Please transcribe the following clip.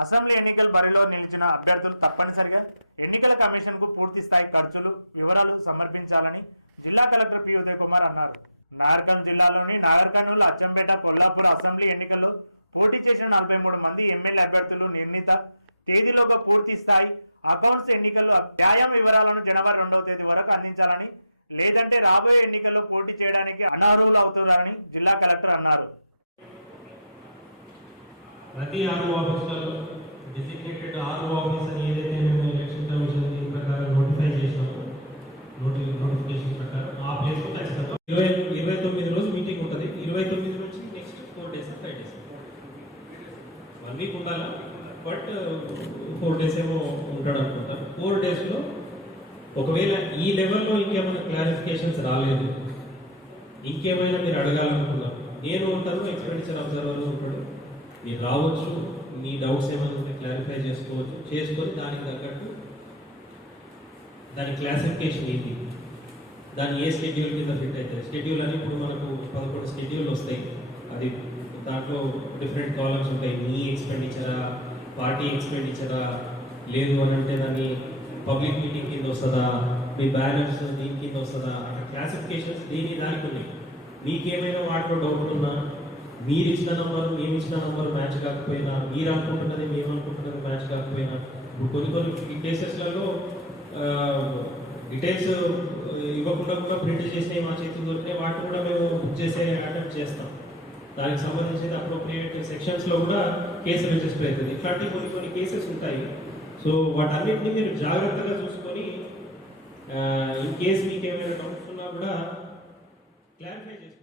Assembly ఎన్నికల బరిలో నిలిచిన అభ్యర్థులు తప్పనిసరిగా ఎన్నికల కమిషన్కు పూర్తి స్థాయి ఖర్చులు వివరాలు సమర్పించాలని జిల్లా కలెక్టర్ పి ఉదయ్ కుమార్ అన్నారు. నాగర్కర్నూలు జిల్లాలోని నాగర్కర్నూలు, అచ్చంపేట, కొల్లాపూర్ అసెంబ్లీ ఎన్నికల్లో పోటీ చేసిన 43 మంది ఎమ్మెల్యే అభ్యర్థులు నిర్ణీత తేదీలోగా పూర్తి స్థాయి అకౌంట్స్ ఎన్నికల్లో వ్యాయామ వివరాలను జనవరి 2వ తేదీ వరకు అందించాలని, లేదంటే రాబోయే ఎన్నికల్లో పోటీ చేయడానికి అనర్హులు అవుతున్నారని జిల్లా కలెక్టర్ అన్నారు. ప్రతి ఆర్ఓ ఆఫీసర్లో డెసిగ్నేటెడ్ ఆర్ఓ ఆఫీసర్ ఏదైతే మేము ఎలక్షన్ కమిషన్ ప్రకారం నోటిఫై చేసినామో నోటిఫికేషన్ ప్రకారం ఆ ప్లేస్ ఖచ్చితంగా 29 రోజు మీటింగ్ ఉంటుంది. 29 నుంచి నెక్స్ట్ 4 days 5 days 1 వీక్ ఉండాలి. బట్ 4 days ఏమో ఉంటాడు అనుకుంటారు. 4 daysలో ఒకవేళ ఈ లెవెల్లో ఇంకేమైనా క్లారిఫికేషన్స్ రాలేదు, ఇంకేమైనా మీరు అడగాలనుకున్నారు, నేను ఉంటాను, ఎక్స్పెండిచర్ అబ్జర్వర్ ఉంటాడు, మీరు రావచ్చు, మీ డౌట్స్ ఏమైనా ఉంటే క్లారిఫై చేసుకొని దానికి తగ్గట్టు దాని క్లాసిఫికేషన్ ఏంటి, దాన్ని ఏ స్కెడ్యూల్ కింద ఫిట్ అవుతుంది. స్కెడ్యూల్ అని ఇప్పుడు మనకు 11 స్కెడ్యూల్ వస్తాయి. అది దాంట్లో డిఫరెంట్ కాలమ్స్ ఉంటాయి. మీ ఎక్స్పెండిచరా, పార్టీ ఎక్స్పెండిచరా, లేదు అని అంటే దాన్ని పబ్లిక్ మీటింగ్ కింద వస్తుందా, మీ బ్యాలెన్స్ దీని కింద వస్తుందా, అక్కడ క్లాసిఫికేషన్స్ దానికి ఉన్నాయి. మీకేమైనా వాటిలో డౌట్ ఉన్నా, మీరు ఇచ్చిన నంబరు మేము ఇచ్చిన నంబరు మ్యాచ్ కాకపోయినా, మీరు అనుకుంటున్నది మేము అనుకుంటున్నది మ్యాచ్ కాకపోయినా, ఇప్పుడు కొన్ని కేసెస్లలో డీటెయిల్స్ ఇవ్వకుండా కూడా ప్రింట్ చేసినవి మా చేతులు దొరికినాయి. వాటిని కూడా మేము బుక్ చేసే అటెంప్ట్ చేస్తాం. దానికి సంబంధించి అప్రోప్రియేట్ సెక్షన్స్లో కూడా కేసు రిజిస్టర్ అవుతుంది. ఇట్లాంటి కొన్ని కేసెస్ ఉంటాయి. సో వాటన్నిటిని మీరు జాగ్రత్తగా చూసుకొని ఇన్ కేసు మీకు ఏమైనా డౌట్స్ ఉన్నా కూడా క్లారిఫై చేసుకోండి.